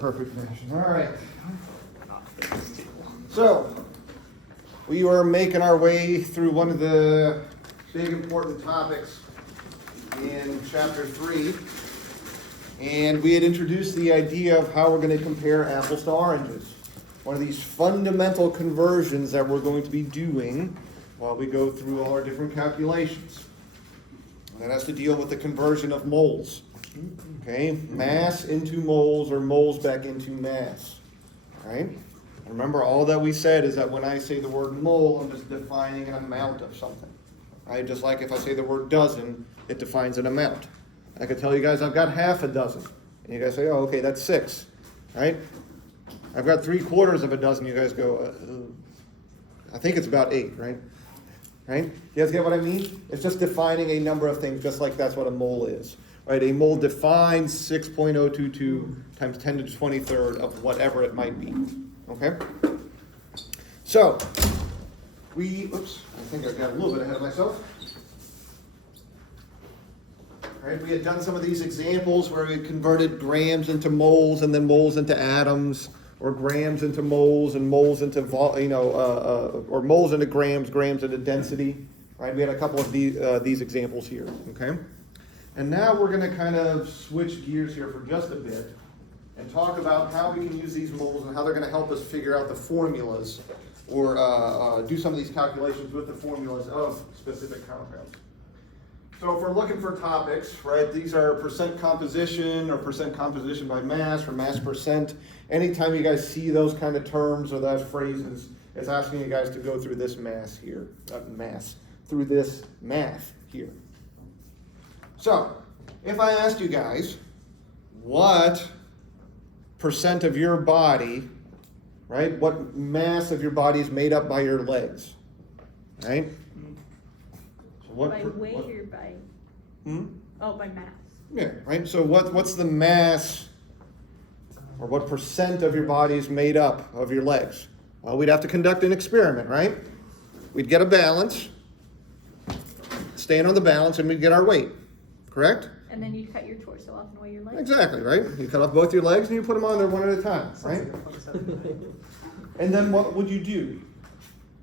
perfect fashion. All right. So, we are making our way through one of the big important topics in chapter 3. And we had introduced the idea of how we're going to compare apples to oranges. One of these fundamental conversions that we're going to be doing while we go through all our different calculations. That has to deal with the conversion of moles. Okay, mass into moles or moles back into mass. Right? Remember, all that we said is that when I say the word mole, I'm just defining an amount of something. Right? Just like if I say the word dozen, it defines an amount. I could tell you guys I've got half a dozen. And you guys say, oh, okay, that's 6. Right? I've got 3/4 of a dozen. You guys go, I think it's about 8, right? Right? You guys get what I mean? It's just defining a number of things, just like that's what a mole is. Right? A mole defines 6.022 times 10 to the 23rd of whatever it might be. Okay? So, I think I got a little bit ahead of myself. Right? We had done some of these examples where we converted grams into moles and then moles into atoms, or grams into moles and moles into or moles into grams, grams into density. Right? We had a couple of these examples here. Okay? And now we're going to kind of switch gears here for just a bit and talk about how we can use these moles and how they're going to help us figure out the formulas or do some of these calculations with the formulas of specific compounds. So if we're looking for topics, right, these are percent composition or percent composition by mass or mass percent. Anytime you guys see those kind of terms or those phrases, it's asking you guys to go through this through this math here. So, if I asked you guys, what percent of your body, right, what mass of your body is made up by your legs, right? So what by weight or by? By mass. Yeah, right. So what's the mass, or what percent of your body is made up of your legs? Well, we'd have to conduct an experiment, right? We'd get a balance, stand on the balance, and we'd get our weight. Correct? And then you'd cut your torso off and weigh your legs. Exactly, right? You cut off both your legs and you put them on there one at a time, right? And then what would you do?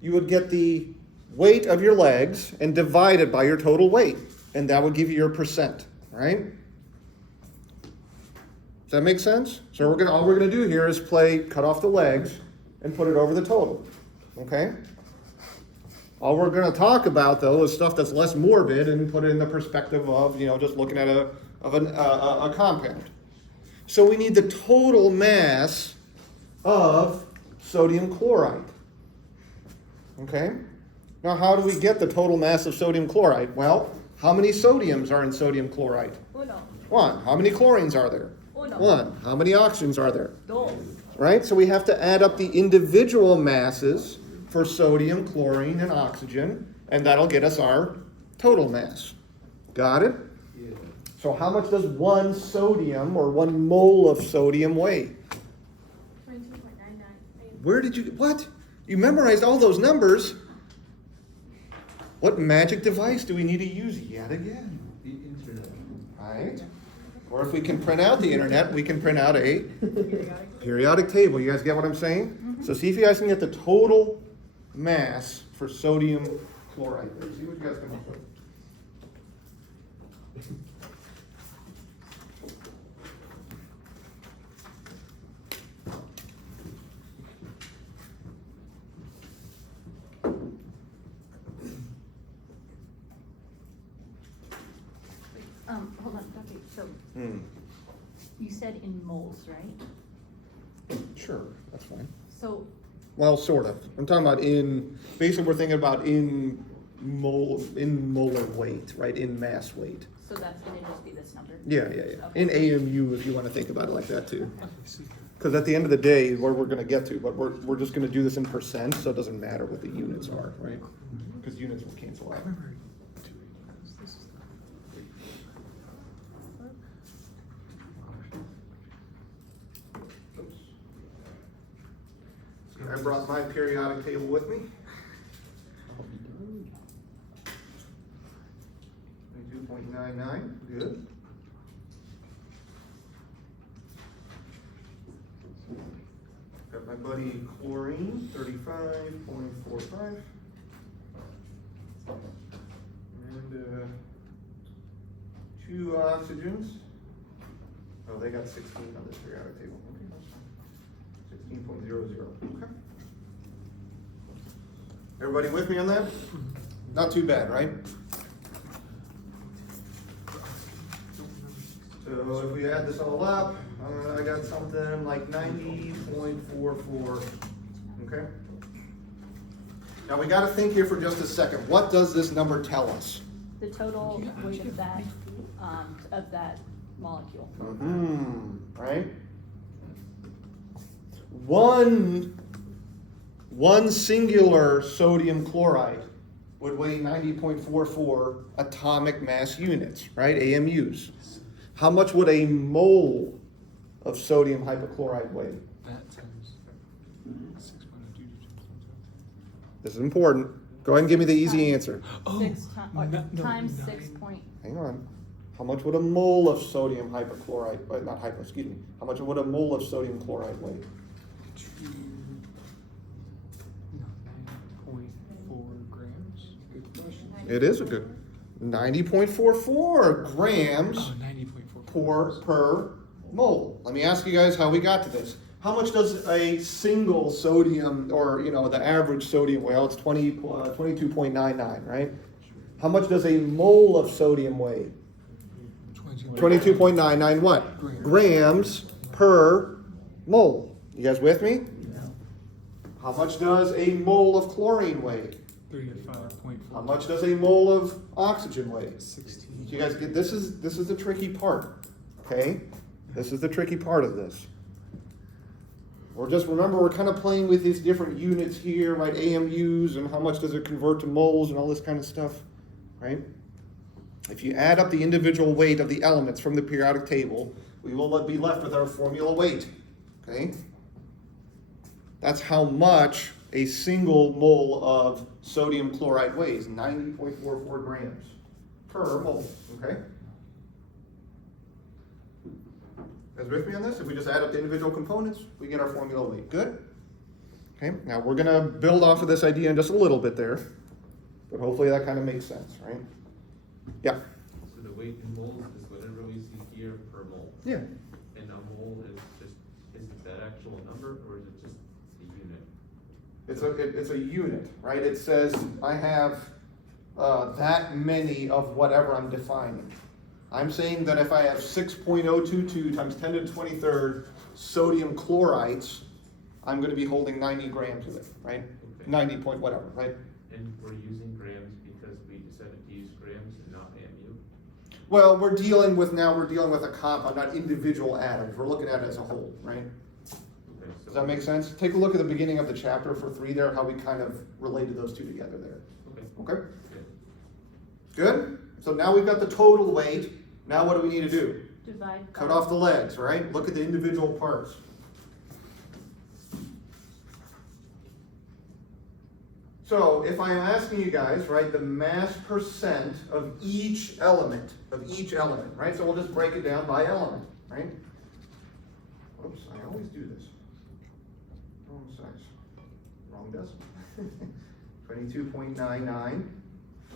You would get the weight of your legs and divide it by your total weight. And that would give you your percent, right? Does that make sense? So all we're going to do here is cut off the legs and put it over the total, okay? All we're going to talk about, though, is stuff that's less morbid and put it in the perspective of, just looking at a compound. So we need the total mass of sodium chloride. Okay? Now, how do we get the total mass of sodium chloride? Well, how many sodiums are in sodium chloride? Uno. 1. How many chlorines are there? Uno. 1. How many oxygens are there? Dos. Right? So we have to add up the individual masses for sodium, chlorine, and oxygen, and that'll get us our total mass. Got it? Yeah. So how much does 1 sodium or 1 mole of sodium weigh? 22.99. Where did you, what? You memorized all those numbers. What magic device do we need to use yet again? The internet. Right? Or if we can print out the internet, we can print out a periodic table. You guys get what I'm saying? Mm-hmm. So see if you guys can get the total mass for sodium chloride. See what you guys come up with. Hold on, okay, so you said in moles, right? Sure, that's fine. So Well, sort of. I'm talking about basically we're thinking about in molar weight, right? In mass weight. So that's going to just be this number? Yeah. Okay. In AMU, if you want to think about it like that too. Because at the end of the day, where we're going to get to, but we're just going to do this in percent, so it doesn't matter what the units are, right? Because units will cancel out. I brought my periodic table with me. 22.99, good. my buddy chlorine, 35.45. And 2 oxygens. Oh, they got 16 on this periodic table. Okay, that's fine. 16.00. Okay. Everybody with me on that? Not too bad, right? So if we add this all up, I got something like 90.44. Okay? Now we got to think here for just a second. What does this number tell us? The total weight of that molecule. Right? One singular sodium chloride would weigh 90.44 atomic mass units, right? AMUs. How much would a mole of sodium hypochlorite weigh? That times 6.02. This is important. Go ahead and give me the easy answer. Times 6 point. Hang on. How much would a mole of sodium hypochlorite, how much would a mole of sodium chloride weigh? 9.4 grams. Good question. It is a good 90.44 grams Oh, 90.4. per mole. Let me ask you guys how we got to this. How much does a single sodium, or the average sodium weigh? Well, it's 22.99, right? How much does a mole of sodium weigh? 22.99 what? Grams. Per mole. You guys with me? How much does a mole of chlorine weigh? 35.4. How much does a mole of oxygen weigh? 16. You guys get this is the tricky part. Okay? This is the tricky part of this. Remember we're kind of playing with these different units here, right? AMUs, and how much does it convert to moles and all this kind of stuff, right? If you add up the individual weight of the elements from the periodic table, we will be left with our formula weight. Okay? That's how much a single mole of sodium chloride weighs, 90.44 grams per mole. Okay? You guys with me on this? If we just add up the individual components, we get our formula weight. Good? Okay, now we're going to build off of this idea in just a little bit there, but hopefully that kind of makes sense, right? Yeah. So the weight in moles is whatever we see here per mole. Yeah. And a mole is it that actual number, or is it just a unit? It's a unit, right? It says I have that many of whatever I'm defining. I'm saying that if I have 6.022 times 10 to the 23rd sodium chlorides, I'm going to be holding 90 grams of it, right? Okay. 90 point whatever, right? And we're using grams because we decided to use grams and not AMU? Well, we're dealing with a compound, not individual atoms. We're looking at it as a whole, right? Okay, so Does that make sense? Take a look at the beginning of the chapter for 3 there, how we kind of related those two together there. Okay. Okay? Good. Good? So now we've got the total weight. Now what do we need to do? Divide. Cut off the legs, right? Look at the individual parts. So if I'm asking you guys, right, the mass percent of each element, right? So we'll just break it down by element, right? Whoops, I always do this. Wrong size. Wrong decimal. 22.99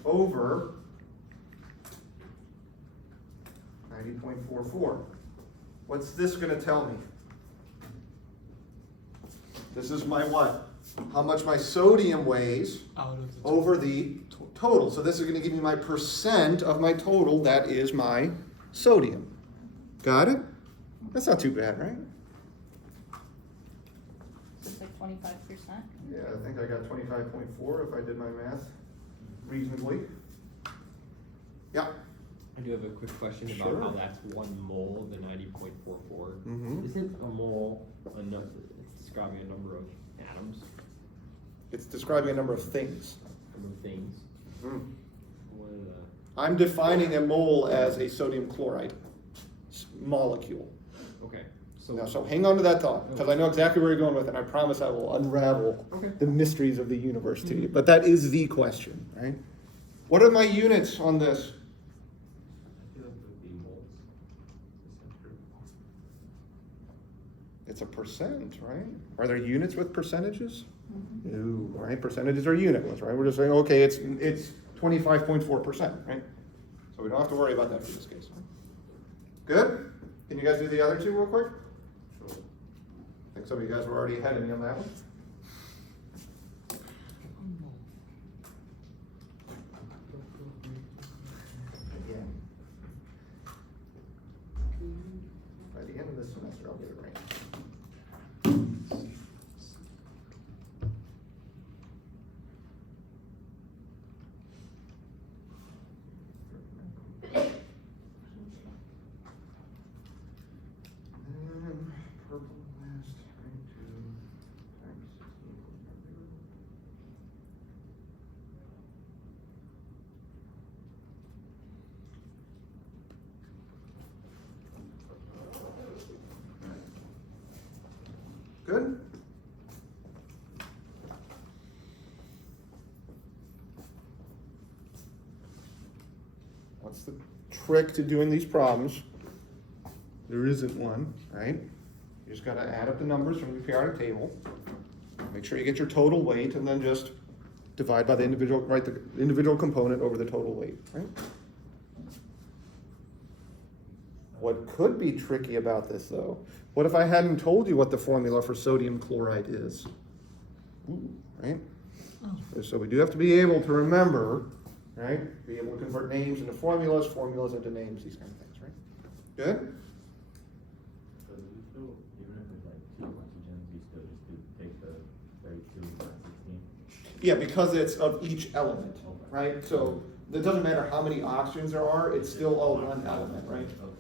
over 90.44. What's this going to tell me? This is my what? How much my sodium weighs Out of the over the total. So this is going to give me my percent of my total. That is my sodium. Got it? That's not too bad, right? It's like 25%. Yeah, I think I got 25.4 if I did my math reasonably. Yeah. I do have a quick question about Sure. how that's 1 mole of the 90.44. Mhm. Isn't a mole enough? It's describing a number of atoms, It's describing a number of things. number of things. Mm. What are the? I'm defining a mole as a sodium chloride molecule. Okay, so Now, so hang on to that thought, because I know exactly where you're going with it, and I promise I will unravel Okay. the mysteries of the universe to you. But that is the question, right? What are my units on this? I feel like it would be moles. Is that true? It's a percent, right? Are there units with percentages? Mhm. No, right? Percentages are unitless, right? We're just saying, okay, it's 25.4%, right? So we don't have to worry about that for this case. Right? Good? Can you guys do the other two real quick? Sure. I think some of you guys were already ahead of me on that one. Again. By the end of this semester, I'll get it right. Purple last, right, 2 times 16. Good? What's the trick to doing these problems? There isn't one, right? You just gotta add up the numbers from the periodic table. Make sure you get your total weight and then just divide by the individual, write the individual component over the total weight, right? What could be tricky about this though, what if I hadn't told you what the formula for sodium chloride is? Ooh, right? So we do have to be able to remember, right? Be able to convert names into formulas, formulas into names, these kind of things, right? Good? So do you still, even if there's like 2 oxygens, you still just take the 32 minus 16? Yeah, because it's of each element, right? So it doesn't matter how many oxygens there are, it's still all one element, right? Okay.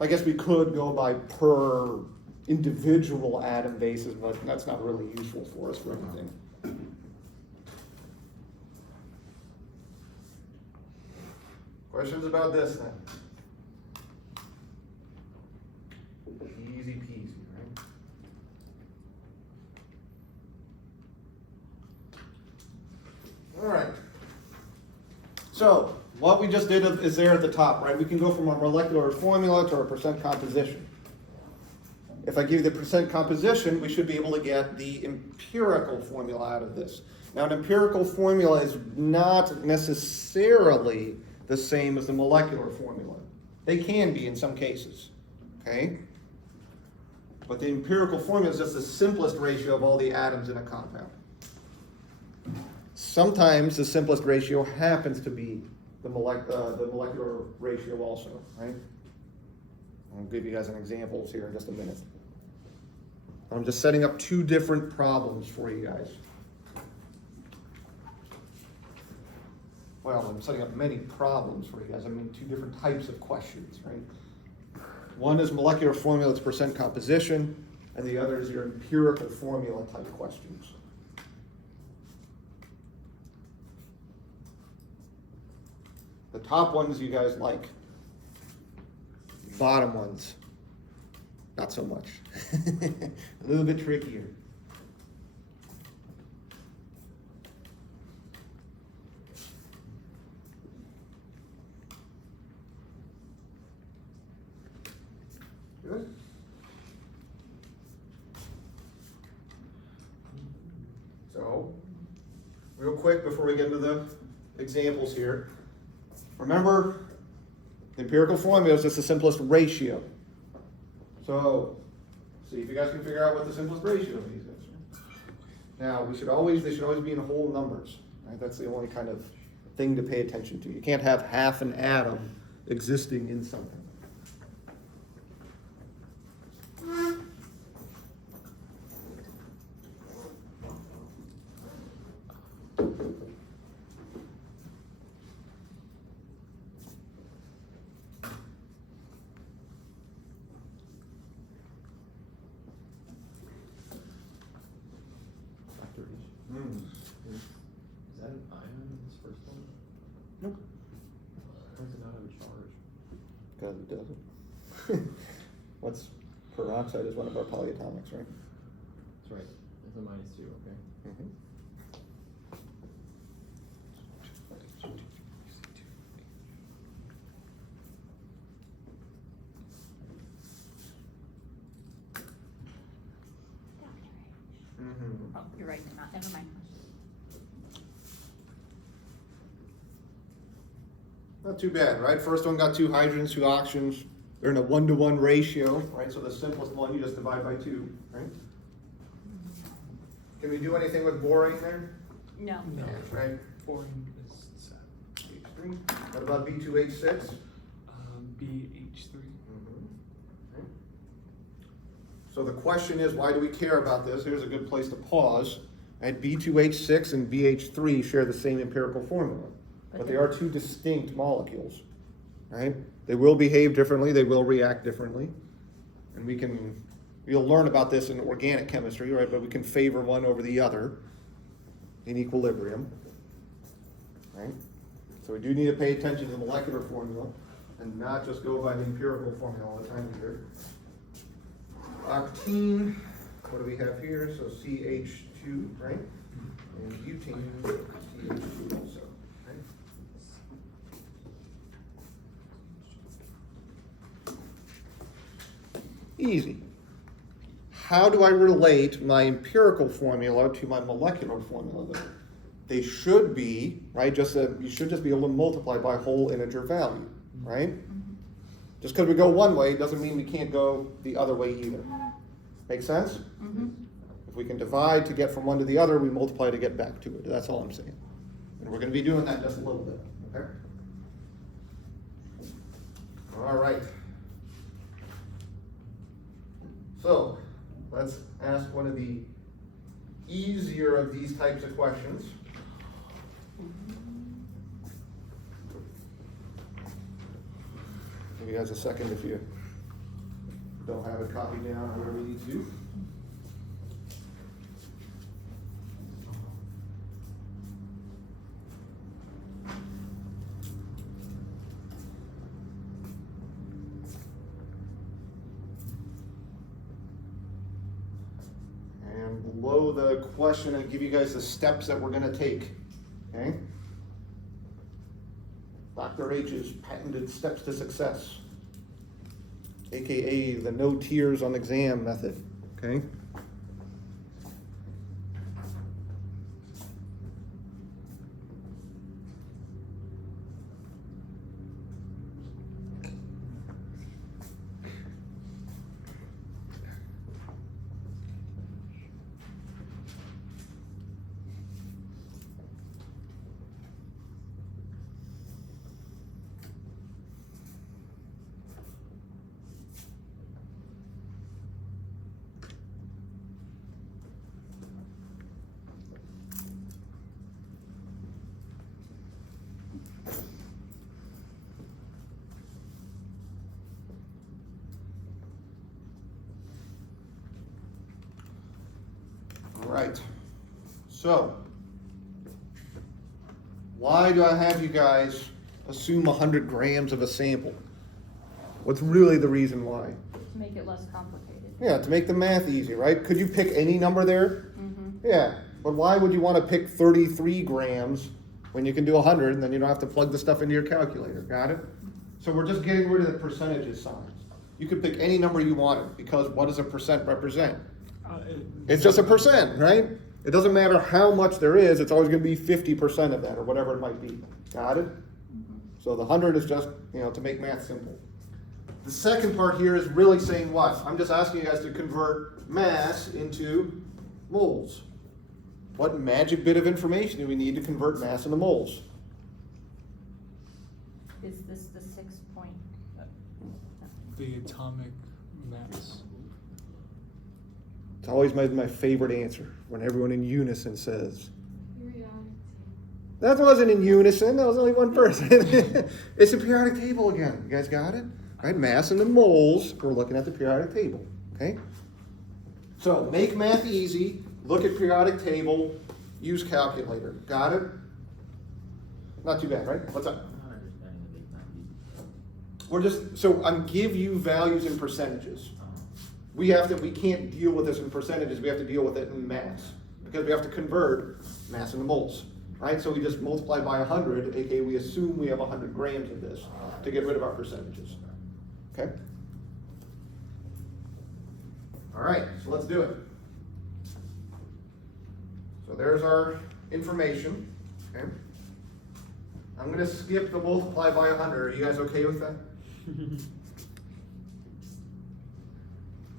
I guess we could go by per individual atom basis, but that's not really useful for us for anything. Questions about this then? Easy peasy, right? All right. So what we just did is there at the top, right? We can go from a molecular formula to a percent composition. If I give you the percent composition, we should be able to get the empirical formula out of this. Now, an empirical formula is not necessarily the same as the molecular formula. They can be in some cases, okay? But the empirical formula is just the simplest ratio of all the atoms in a compound. Sometimes the simplest ratio happens to be the molecular ratio also, right? I'll give you guys an examples here in just a minute. I'm just setting up 2 different problems for you guys. Well, I'm setting up many problems for you guys. I mean, 2 different types of questions, right? One is molecular formula to percent composition, and the other is your empirical formula type questions. The top ones you guys like. Bottom ones, not so much. A little bit trickier. Good. So, real quick before we get into the examples here, remember the empirical formula is just the simplest ratio. So, see if you guys can figure out what the simplest ratio of these is. Now, they should always be in whole numbers, right? That's the only kind of thing to pay attention to. You can't have half an atom existing in something. Is that an ion in this first one? Nope. Why does it not have a charge? Because it doesn't. What's peroxide is one of our polyatomics, right? That's right. It's a -2, okay. Mm-hmm. Oh, you're right, not, never mind. Not too bad, right? First one got 2 hydrogens, 2 oxygens. They're in a 1-to-1 ratio, right? So the simplest one, you just divide by 2, right? Can we do anything with borane there? No. No. Right? Boring is sad. H3. What about B2H6? BH3. Okay. So the question is, why do we care about this? Here's a good place to pause. And B2H6 and BH3 share the same empirical formula, but they are 2 distinct molecules, right? They will behave differently, they will react differently, and you'll learn about this in organic chemistry, right? But we can favor one over the other in equilibrium, right? So we do need to pay attention to the molecular formula and not just go by the empirical formula all the time here. Octene, what do we have here? So CH2, right? And butane, CH2 also, right? Easy. How do I relate my empirical formula to my molecular formula though? They should be, right, you should just be able to multiply by whole integer value, right? Just because we go one way doesn't mean we can't go the other way either. Make sense? Mm-hmm. If we can divide to get from one to the other, we multiply to get back to it. That's all I'm saying. And we're going to be doing that in just a little bit, okay? All right. So, let's ask one of the easier of these types of questions. Give you guys a second if you don't have it copied down or whatever you need to do. And below the question, I give you guys the steps that we're going to take. Okay? Dr. H's patented steps to success, aka the no tears on exam method. Okay? All right. So, why do I have you guys assume 100 grams of a sample? What's really the reason why? To make it less complicated. Yeah, to make the math easy, right? Could you pick any number there? Mm-hmm. Yeah, but why would you want to pick 33 grams when you can do 100 and then you don't have to plug the stuff into your calculator? Got it? So we're just getting rid of the percentages signs. You could pick any number you wanted because what does a percent represent? It's just a percent, right? It doesn't matter how much there is, it's always going to be 50% of that or whatever it might be. Got it? So the 100 is just, to make math simple. The second part here is really saying what? I'm just asking you guys to convert mass into moles. What magic bit of information do we need to convert mass into moles? Is this the 6 point? The atomic mass. It's always my favorite answer when everyone in unison says. That wasn't in unison, that was only one person. It's a periodic table again. You guys got it? Right, mass into moles, we're looking at the periodic table, okay? So make math easy, look at periodic table, use calculator. Got it? Not too bad, right? What's up? I'm not understanding the big math. We're just, so I'm give you values in percentages. We can't deal with this in percentages, we have to deal with it in mass. Because we have to convert mass into moles, right? So we just multiply by 100, aka we assume we have 100 grams of this to get rid of our percentages. Okay? All right, so let's do it. there's our information, okay? I'm gonna skip the multiply by 100. Are you guys okay with that?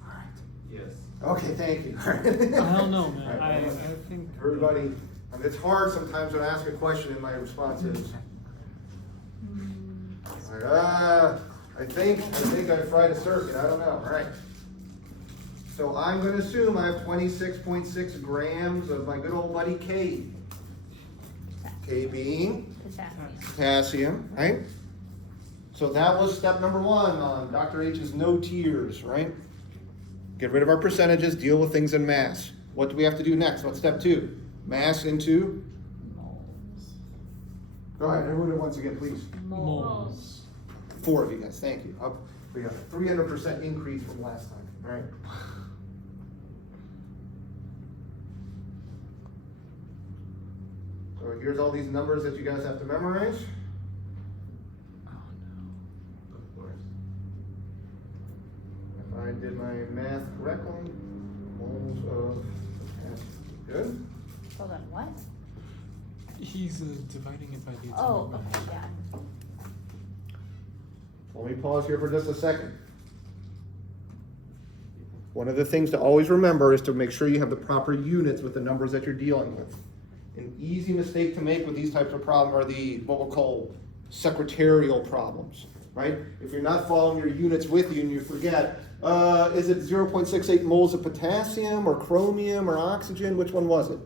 All right. Yes. Okay, thank you. I don't know, man. All right, I think. Everybody, and it's hard sometimes when I ask a question and my response is, all right, I think I fried a circuit, I don't know, all right. So I'm gonna assume I have 26.6 grams of my good old buddy K. K being Potassium. potassium, right? So that was step number 1 on Dr. H's no tears, right? Get rid of our percentages, deal with things in mass. What do we have to do next? What's step 2? Mass into? Moles. Go ahead, everyone once again, please. Moles. 4 of you guys, thank you. We got a 300% increase from last time, all right? So here's all these numbers that you guys have to memorize. Oh no. Of course. If I did my math correctly, moles of potassium. Good? Hold on, what? He's dividing it by the atomic Oh, mass. okay, yeah. Let me pause here for just a second. One of the things to always remember is to make sure you have the proper units with the numbers that you're dealing with. An easy mistake to make with these types of problems are the, what we'll call secretarial problems, right? If you're not following your units with you and you forget, is it 0.68 moles of potassium or chromium or oxygen? Which one was it,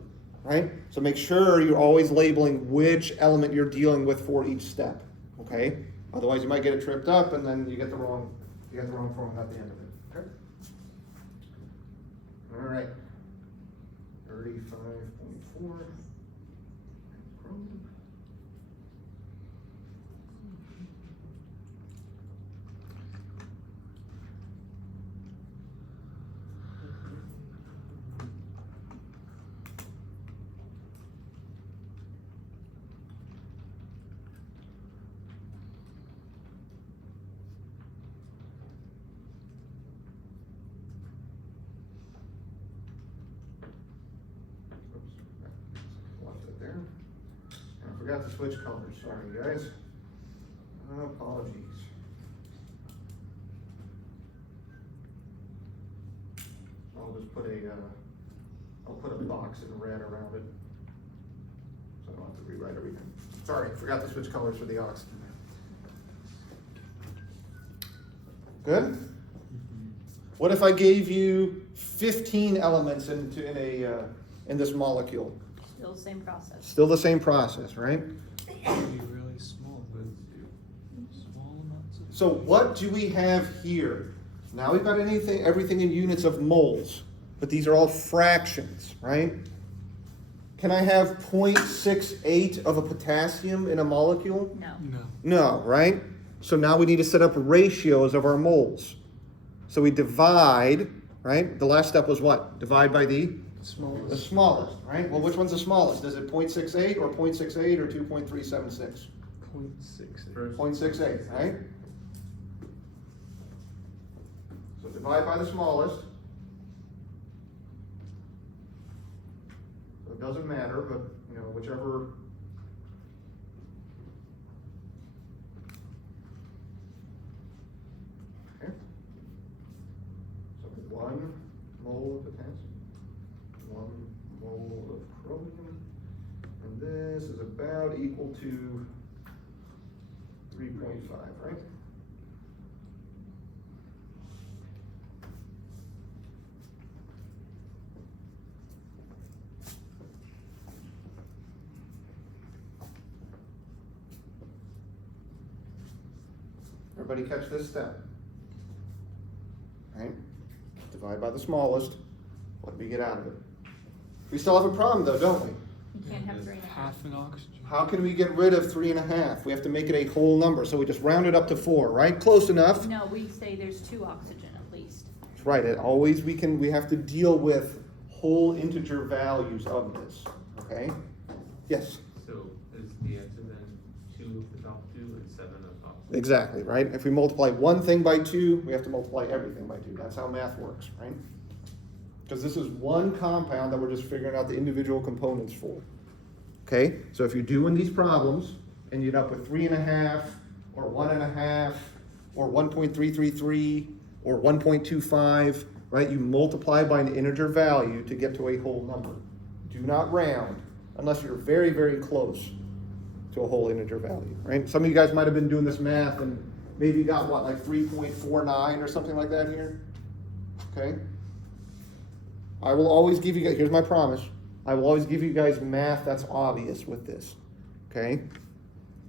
right? So make sure you're always labeling which element you're dealing with for each step, okay? Otherwise you might get it tripped up and then you get the wrong formula at the end of it, okay? All right, 35.4. I forgot to switch colors, sorry guys. Apologies. I'll just put I'll put a box in red around it. So I don't have to rewrite everything. Sorry, forgot to switch colors for the oxygen. Good? What if I gave you 15 elements in this molecule? Still the same process. Still the same process, right? It'd be really small, but small amounts of. So what do we have here? Now we've got everything in units of moles, but these are all fractions, right? Can I have 0.68 of a potassium in a molecule? No. No. No, right? So now we need to set up ratios of our moles. So we divide, right? The last step was what? Divide by the smallest, right? Well, which one's the smallest? Is it 0.68 or 0.68 or 2.376? 0.6. 0.68, right? So divide by the smallest. So it doesn't matter, but whichever. Okay. So 1 mole of potassium, 1 mole of chromium, and this is about equal to 3.5, right? Everybody catch this step? Right? Divide by the smallest. What do we get out of it? We still have a problem though, don't we? You can't have 3.5. Half an oxygen. How can we get rid of 3.5? We have to make it a whole number, so we just round it up to 4, right? Close enough. No, we say there's 2 oxygen at least. That's right. It always we have to deal with whole integer values of this. Okay? Yes. So is the answer then 2 of the top 2 and 7 of the top 2? Exactly, right? If we multiply one thing by 2, we have to multiply everything by 2. That's how math works, right? Because this is one compound that we're just figuring out the individual components for. Okay, so if you're doing these problems and you end up with 3.5 or 1.5 or 1.333 or 1.25, right? You multiply by an integer value to get to a whole number. Do not round unless you're very, very close to a whole integer value, right? Some of you guys might have been doing this math and maybe you got what, like 3.49 or something like that here, okay? I will always give you guys, here's my promise, I will always give you guys math that's obvious with this, okay?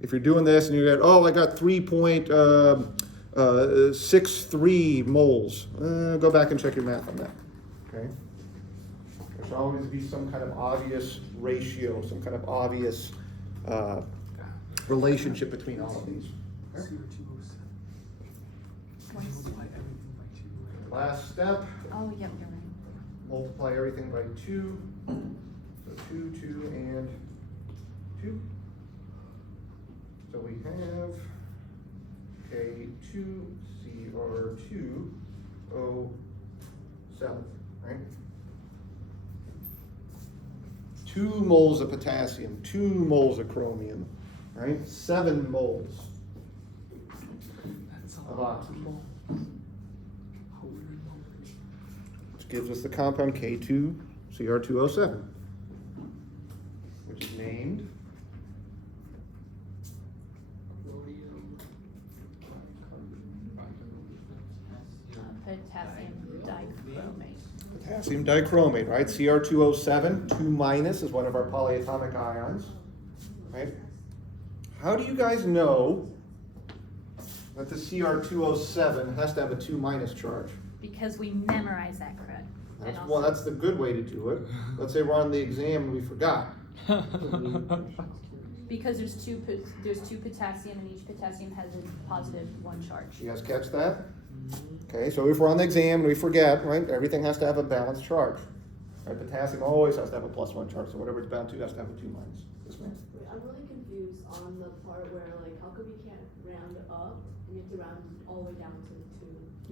If you're doing this and you get, oh, I got 3.63 moles, go back and check your math on that, okay? There should always be some kind of obvious ratio, some kind of obvious relationship between all of these. Okay? Last step. Oh, yep, you're right. Multiply everything by 2. So 2, 2, and 2. So we have K2CR2O7, right? 2 moles of potassium, 2 moles of chromium, right? 7 moles of oxygen. Which gives us the compound K2CR2O7, which is named Potassium dichromate. potassium dichromate, right? Cr2O7, 2 minus is one of our polyatomic ions, right? How do you guys know that the Cr2O7 has to have a 2 minus charge? Because we memorize that, crud. That's, well, that's the good way to do it. Let's say we're on the exam and we forgot. Because there's two potassium and each potassium has a positive 1 charge. You guys catch that? Okay, so if we're on the exam and we forget, right, everything has to have a balanced charge. Right, potassium always has to have a +1 charge, so whatever it's bound to has to have a 2 minus. Yes, ma'am? Wait, I'm really confused on the part where, like, how come we can't round up and you have to round all the way down to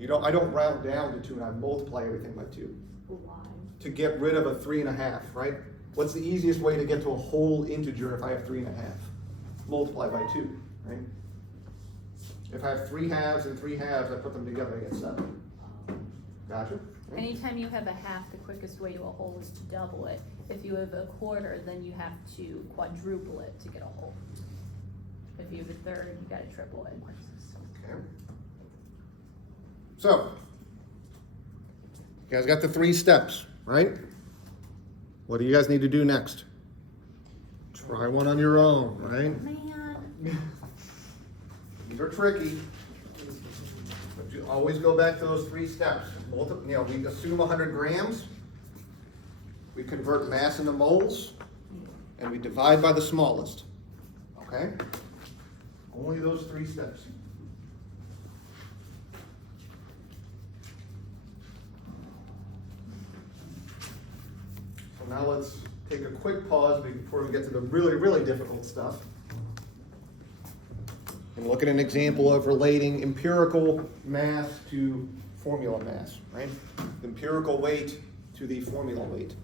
2? I don't round down to 2 and I multiply everything by 2. Why? To get rid of a 3.5, right? What's the easiest way to get to a whole integer if I have 3.5? Multiply by 2, right? If I have 3 halves and 3 halves, I put them together, I get 7. Gotcha? Right? Anytime you have a half, the quickest way to a whole is to double it. If you have a quarter, then you have to quadruple it to get a whole. If you have a third, you gotta triple it. Okay. So, you guys got the 3 steps, right? What do you guys need to do next? Try one on your own, right? Man. These are tricky. But you always go back to those 3 steps. We assume 100 grams. We convert mass into moles. And we divide by the smallest. Okay? Only those 3 steps. So now let's take a quick pause before we get to the really, really difficult stuff. And look at an example of relating empirical mass to formula mass, right? The empirical weight to the formula weight.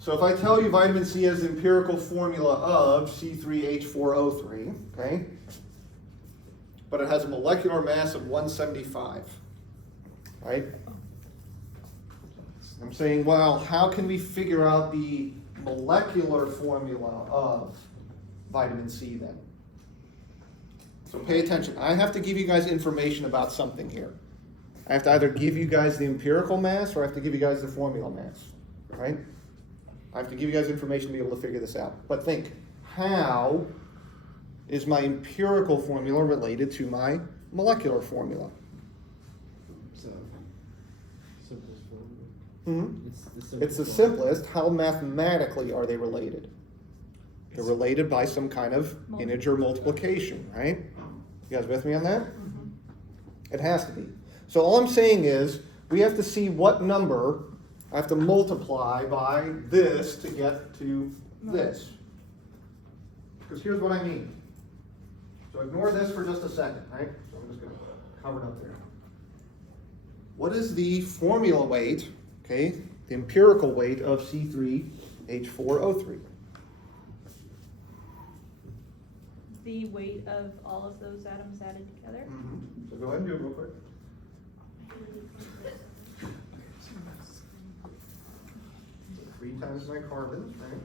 So if I tell you vitamin C has the empirical formula of C3H4O3, okay? But it has a molecular mass of 175, right? I'm saying, well, how can we figure out the molecular formula of vitamin C then? So pay attention. I have to give you guys information about something here. I have to either give you guys the empirical mass or I have to give you guys the formula mass, right? I have to give you guys information to be able to figure this out. But think, how is my empirical formula related to my molecular formula? So, simplest formula. Hmm? It's the formula. simplest. How mathematically are they related? They're related by some kind of integer multiplication, right? You guys with me on that? Mm-hmm. It has to be. So all I'm saying is, we have to see what number I have to multiply by this to get to this. Because here's what I mean. So ignore this for just a second, right? So I'm just going to cover it up there. what is the formula weight, okay, the empirical weight of C3H4O3? The weight of all of those atoms added together? So go ahead and do it real quick. 3 times my carbons, right?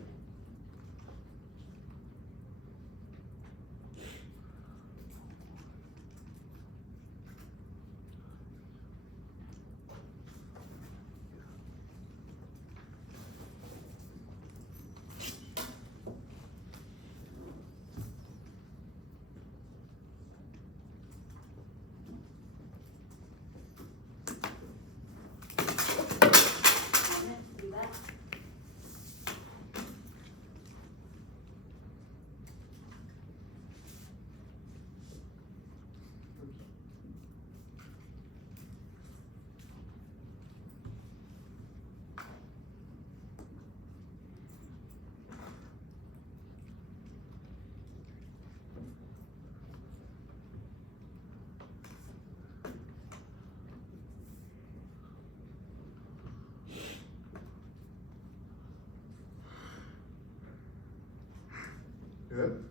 Good.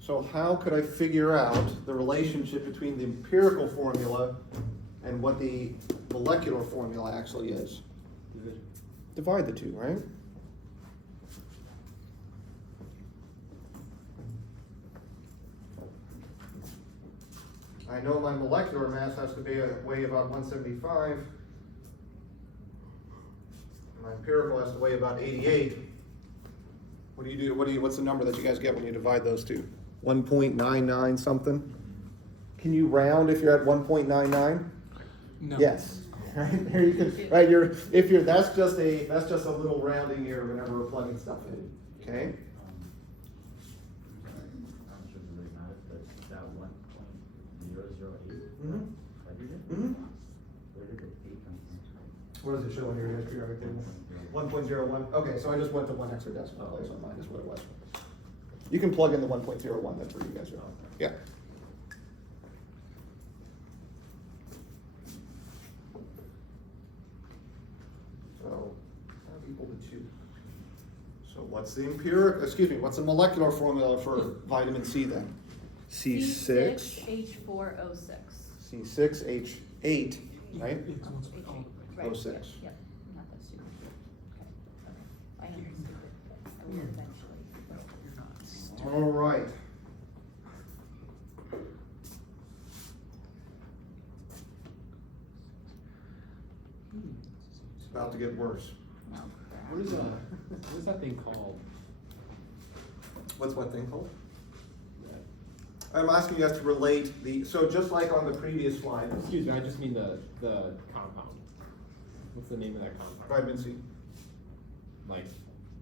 So how could I figure out the relationship between the empirical formula and what the molecular formula actually is? Divide the two, right? I know my molecular mass has to weigh about 175. And my empirical has to weigh about 88. What do you do? What's the number that you guys get when you divide those two? 1.99 something? Can you round if you're at 1.99? No. Yes. Right there you can. Right, that's just a little rounding error whenever we're plugging stuff in. Okay. I'm not sure if it really matters, but that 1.008 hydrogen, Mm-hmm. where did the 8 come from? What does it show on your periodic table? 1.01. Okay, so I just went to 1 extra decimal place on mine is what it was. You can plug in the 1.01. That's where you guys are. Yeah. So equal to 2. So what's the what's the molecular formula for vitamin C then? C6. H4O6. C6H8, right? Right. 06. Yep, not that super. Okay, I understood it. I will eventually. All right. It's about to get worse. Oh, crap. What is that thing called? What's what thing called? I'm asking you guys to relate so just like on the previous slide, Excuse me, I just mean the compound. What's the name of that compound? vitamin C. Like,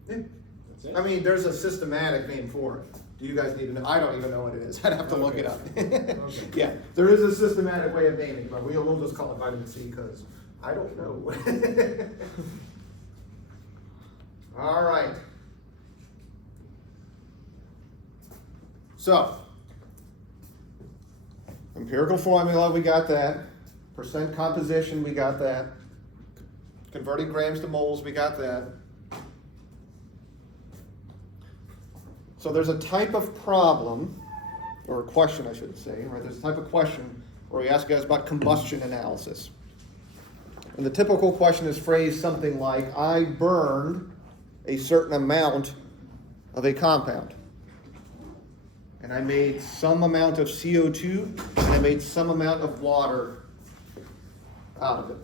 Yeah. that's it? I mean, there's a systematic name for it. Do you guys need to know? I don't even know what it is. I'd have to look it up. Okay. Yeah, there is a systematic way of naming, but we'll just call it vitamin C because I don't know. All right. So, empirical formula, we got that. Percent composition, we got that. Converting grams to moles, we got that. So there's a type of problem, or a question I should say, right? There's a type of question where we ask you guys about combustion analysis. And the typical question is phrased something like, I burned a certain amount of a compound. And I made some amount of CO2, and I made some amount of water out of it.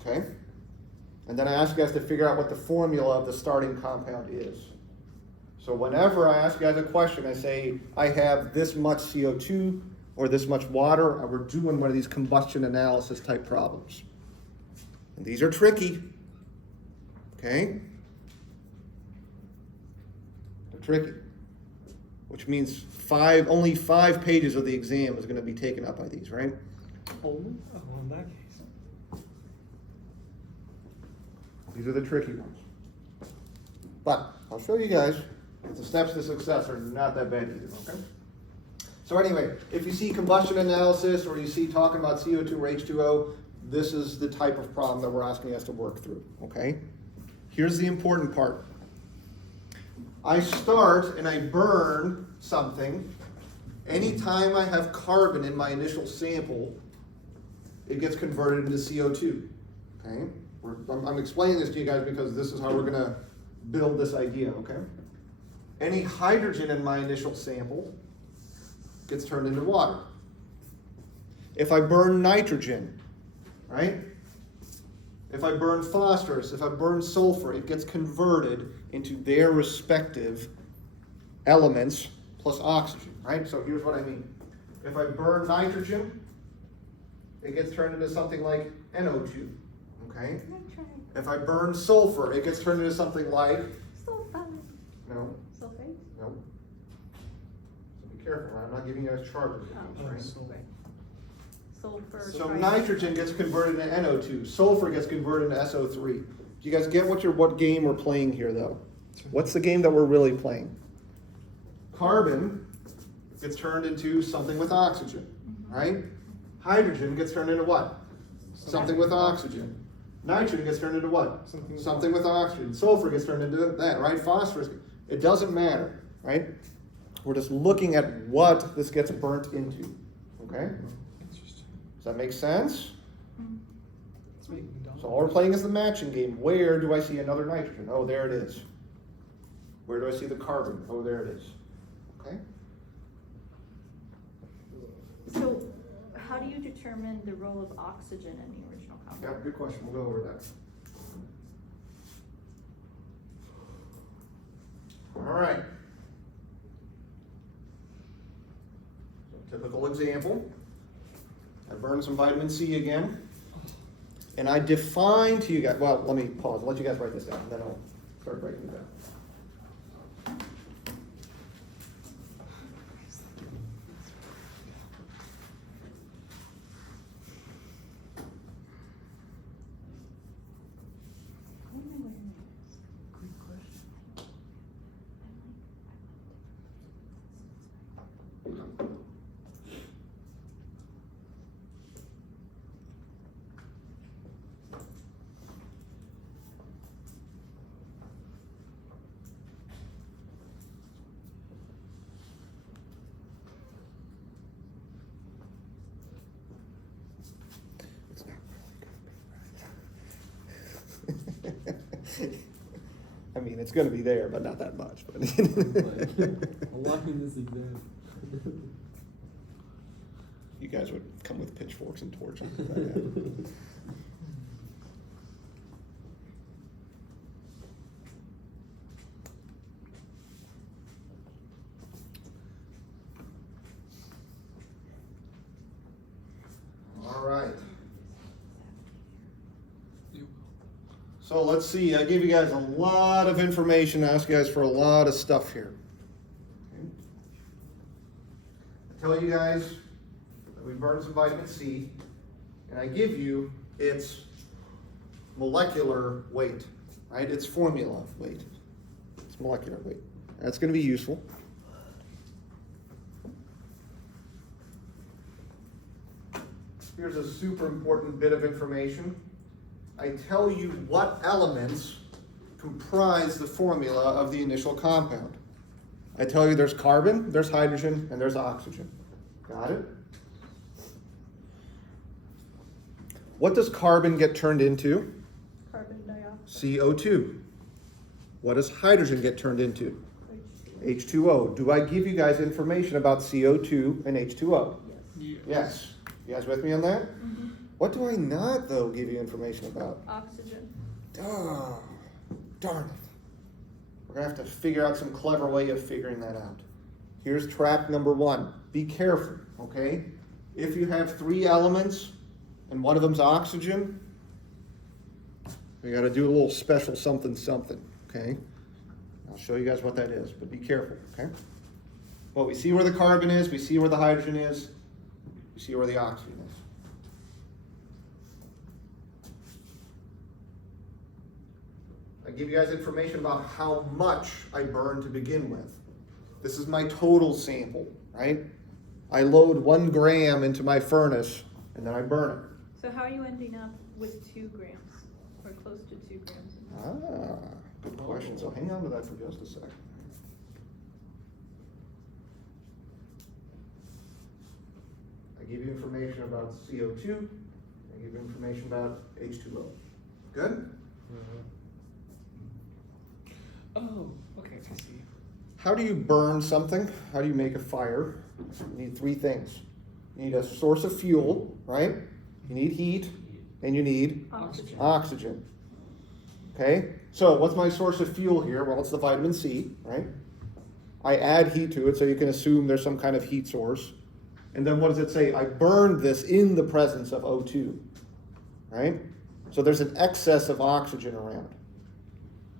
Okay? And then I ask you guys to figure out what the formula of the starting compound is. So whenever I ask you guys a question, I say, I have this much CO2 or this much water, and we're doing one of these combustion analysis type problems. And these are tricky. Okay? They're tricky. Which means only 5 pages of the exam is going to be taken up by these, right? Only? Oh, well, in that case. These are the tricky ones. But I'll show you guys that the steps to success are not that bad either, okay? So anyway, if you see combustion analysis or you see talking about CO2 or H2O, this is the type of problem that we're asking us to work through, okay? Here's the important part. I start and I burn something. Anytime I have carbon in my initial sample, it gets converted into CO2, okay? I'm explaining this to you guys because this is how we're gonna build this idea, okay? Any hydrogen in my initial sample gets turned into water. If I burn nitrogen, right? If I burn phosphorus, if I burn sulfur, it gets converted into their respective elements plus oxygen, right? So here's what I mean. If I burn nitrogen, it gets turned into something like NO2, okay? If I burn sulfur, it gets turned into something like, no, Sulfate? no. So be careful, I'm not giving you guys charges. Oh, right? Sulfur. So tri- nitrogen gets converted into NO2, sulfur gets converted into SO3. Do you guys get what game we're playing here though? What's the game that we're really playing? Carbon gets turned into something with oxygen, right? Hydrogen gets turned into what? Something with oxygen. Nitrogen gets turned into what? Something with oxygen. Sulfur gets turned into that, right? Phosphorus. It doesn't matter, right? We're just looking at what this gets burnt into, okay? Does that make sense? So all we're playing is the matching game. Where do I see another nitrogen? Oh, there it is. Where do I see the carbon? Oh, there it is. Okay? So, how do you determine the role of oxygen in the original compound? Yeah, good question. We'll go over that. All right. So, typical example. I burned some vitamin C again. And I define to you guys, well, let me pause. I'll let you guys write this down, and then I'll start breaking it down. I mean, it's going to be there, but not that much. But Locking this exam. you guys would come with pitchforks and torches. All right. So let's see, I gave you guys a lot of information, I asked you guys for a lot of stuff here. Okay. I tell you guys that we burned some vitamin C, and I give you its molecular weight, right? Its formula weight, its molecular weight. That's going to be useful. Here's a super important bit of information. I tell you what elements comprise the formula of the initial compound. I tell you there's carbon, there's hydrogen, and there's oxygen. Got it? What does carbon get turned into? Carbon dioxide. CO2. What does hydrogen get turned into? H2O. Do I give you guys information about CO2 and H2O? Yes. You guys with me on that? Mm-hmm. What do I not, though, give you information about? Oxygen. Oh, darn it. We're going to have to figure out some clever way of figuring that out. Here's trap number one. Be careful, okay? If you have 3 elements and one of them's oxygen, we got to do a little special something, okay? I'll show you guys what that is, but be careful, okay? Well, we see where the carbon is, we see where the hydrogen is, we see where the oxygen is. I give you guys information about how much I burn to begin with. This is my total sample, right? I load 1 gram into my furnace and then I burn it. So how are you ending up with 2 grams, or close to 2 grams? Ah, good question. So hang on to that for just a second. I give you information about CO2. I give you information about H2O. Good? Oh, okay, I see. How do you burn something? How do you make a fire? You need 3 things. You need a source of fuel, right? You need heat, and you need Oxygen. oxygen. Okay, so what's my source of fuel here? Well, it's the vitamin C, right? I add heat to it, so you can assume there's some kind of heat source. And then what does it say? I burned this in the presence of O2, right? So there's an excess of oxygen around.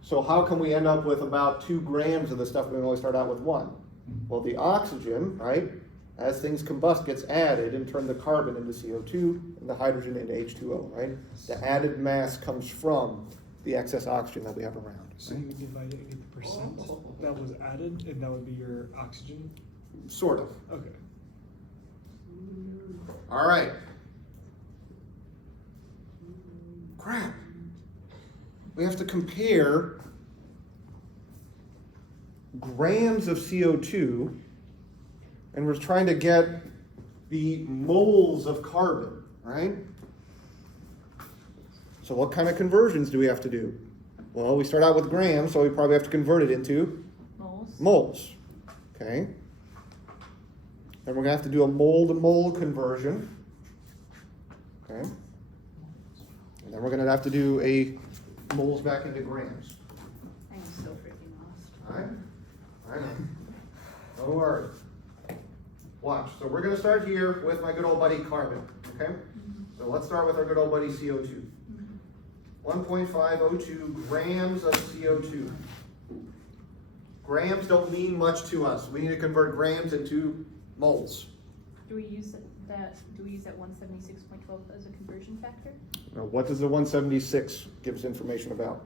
So how can we end up with about 2 grams of this stuff when we only start out with 1? Well, the oxygen, right, as things combust, gets added and turn the carbon into CO2 and the hydrogen into H2O, right? The added mass comes from the excess oxygen that we have around. So you would divide it into the percent that was added, and that would be your oxygen? Sort of. Okay. All right. Crap. We have to compare grams of CO2, and we're trying to get the moles of carbon, right? So what kind of conversions do we have to do? Well, we start out with grams, so we probably have to convert it into Moles. moles. Okay. Then we're going to have to do a mole-to-mole conversion. Okay. And then we're going to have to do a moles back into grams. I am so freaking lost. All right? I know. Don't worry. Watch. So we're going to start here with my good old buddy carbon. Okay? So let's start with our good old buddy CO2. 1.502 grams of CO2. Grams don't mean much to us. We need to convert grams into moles. Do we use that 176.12 as a conversion factor? Now, what does the 176 give us information about?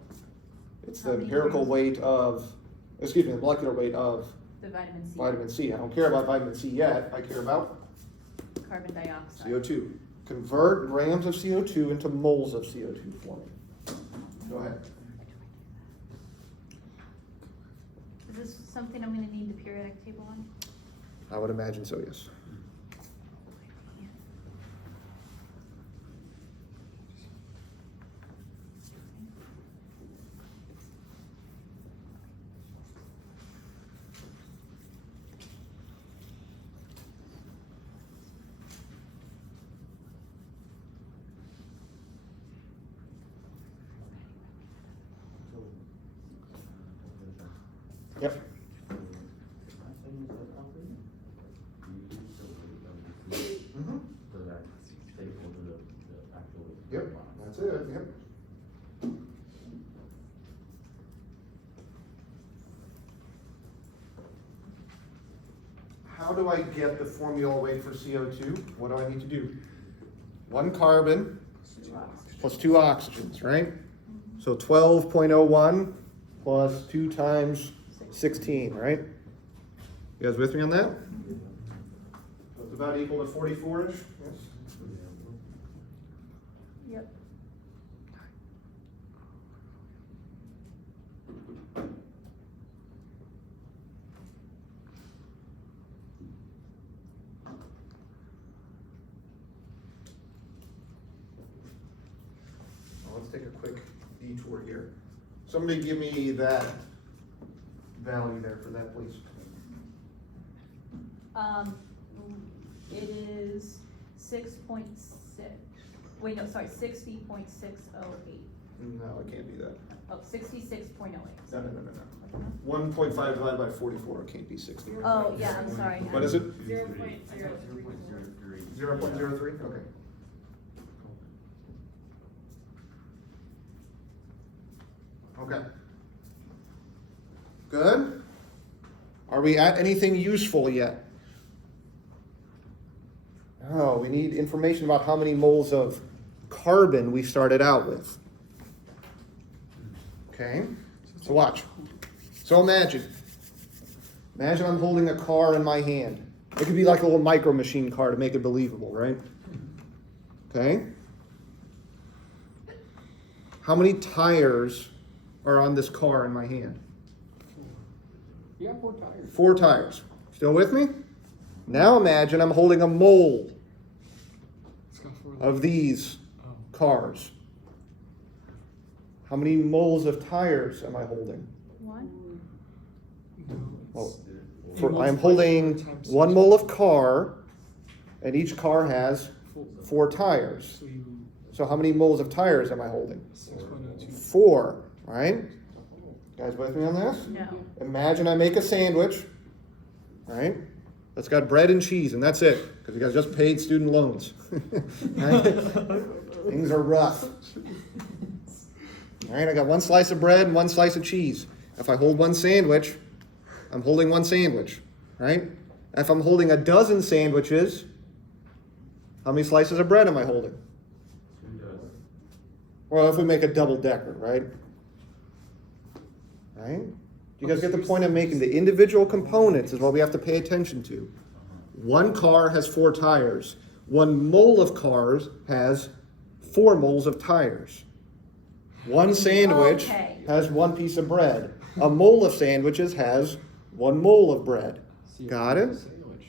It's the How many empirical grams? weight of, excuse me, the molecular weight of The vitamin C. vitamin C. I don't care about vitamin C yet. I care about Carbon dioxide. CO2. Convert grams of CO2 into moles of CO2 for me. Go ahead. Is this something I'm gonna need the periodic table on? I would imagine so, yes. Yep. Mm-hmm. So that's equal to the actual. Yep, that's it, yep. How do I get the formula weight for CO2? What do I need to do? 1 carbon plus 2 oxygens, right? So 12.01 plus 2 times 16, right? You guys with me on that? So it's about equal to 44-ish, yes? Yep. Well, let's take a quick detour here. Somebody give me that value there for that, please. It is 6.6, wait, no, sorry, 60.608. No, it can't be that. Oh, 66.08. No, no, no, no, no. 1.5 divided by 44, it can't be 60. Oh, yeah, I'm sorry. What is it? 0.03. 0.03, okay. Okay. Good. Are we at anything useful yet? Oh, we need information about how many moles of carbon we started out with. Okay, so watch. So imagine I'm holding a car in my hand. It could be like a little micro machine car to make it believable, right? Okay. How many tires are on this car in my hand? You got 4 tires. 4 tires. Still with me? Now imagine I'm holding a mole It's got 4 of these Oh. cars. How many moles of tires am I holding? One? No, Well, it's- I'm multiply holding 4 times 1 6. mole of car, and each car has 4 tires. So you, So how many moles of tires am I holding? 6.02. 4, right? Guys with me on this? No. Imagine I make a sandwich, right? That's got bread and cheese, and that's it, because you guys just paid student loans. Right? Things are rough. All right, I got 1 slice of bread and 1 slice of cheese. If I hold 1 sandwich, I'm holding 1 sandwich, right? If I'm holding a dozen sandwiches, how many slices of bread am I holding? 2 dozen. Well, if we make a double decker, right? Right? Do you guys get the point I'm making? The individual components is what we have to pay attention to. 1 car has 4 tires. 1 mole of cars has 4 moles of tires. 1 sandwich Okay. has 1 piece of bread. A mole of sandwiches has 1 mole of bread. Got it? Is a sandwich.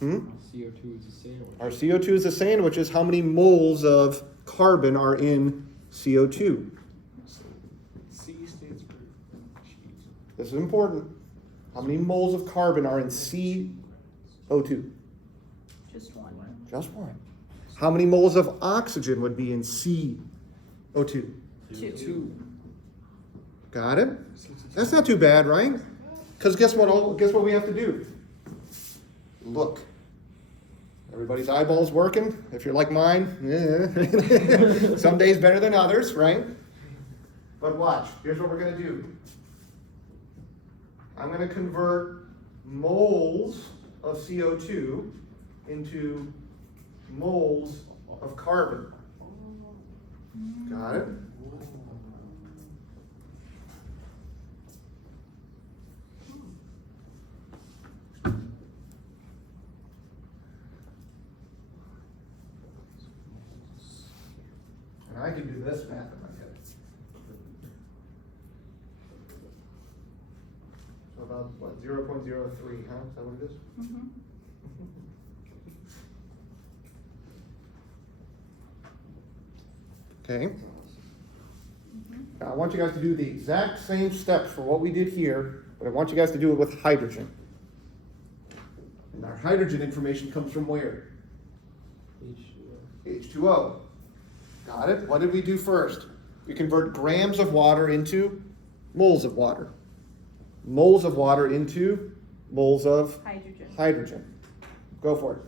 Hmm? CO2 is a sandwich. Our CO2 is a sandwich. Is how many moles of carbon are in CO2? C stands for cheese. This is important. How many moles of carbon are in CO2? Just one. Just 1. How many moles of oxygen would be in CO2? 2. Got it? That's not too bad, right? Because guess what we have to do? Look. Everybody's eyeballs working. If you're like mine, some days better than others, right? But watch. Here's what we're going to do. I'm going to convert moles of CO2 into moles of carbon. Got it? And I can do this math in my head. So about, what, 0.03, huh? Is that what it is? Mhm. Okay. Now I want you guys to do the exact same steps for what we did here, but I want you guys to do it with hydrogen. And our hydrogen information comes from where? H2O. Got it? What did we do first? We convert grams of water into moles of water. Moles of water into moles of Hydrogen. hydrogen. Go for it.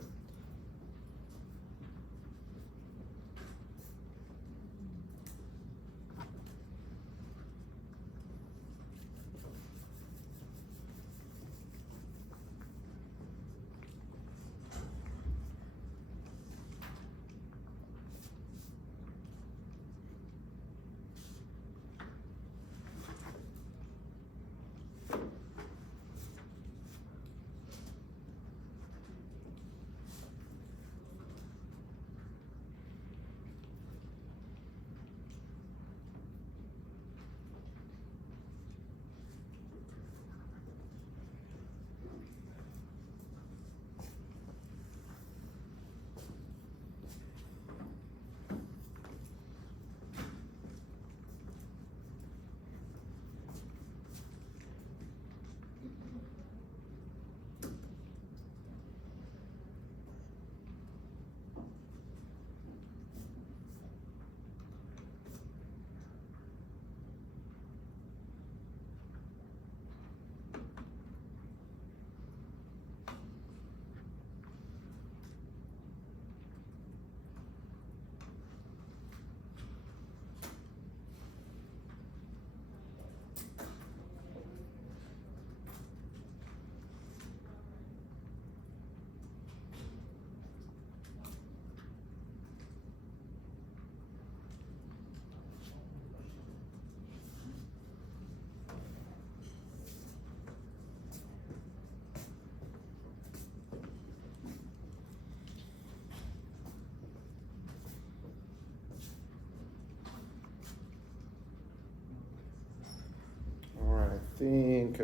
think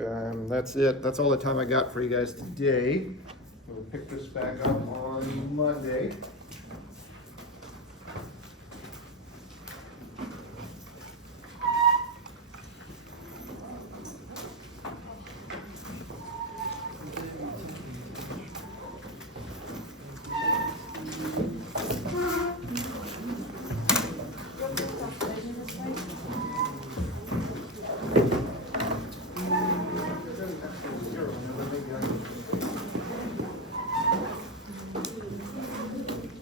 that's it. That's all the time I got for you guys today. We'll pick this back up on Monday.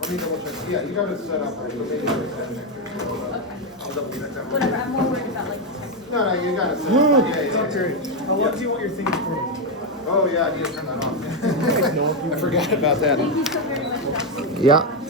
Let me double check. Yeah, you got it set up. Right? Maybe I'll double check that one. Whatever, I'm more worried about like the technical. No, you got it set No, up. no, Yeah, yeah, that's yeah. great. How long do you want your thing recorded? Oh, yeah, I need to turn that off. I forgot about that. Thank you so very much, Dr. Yeah.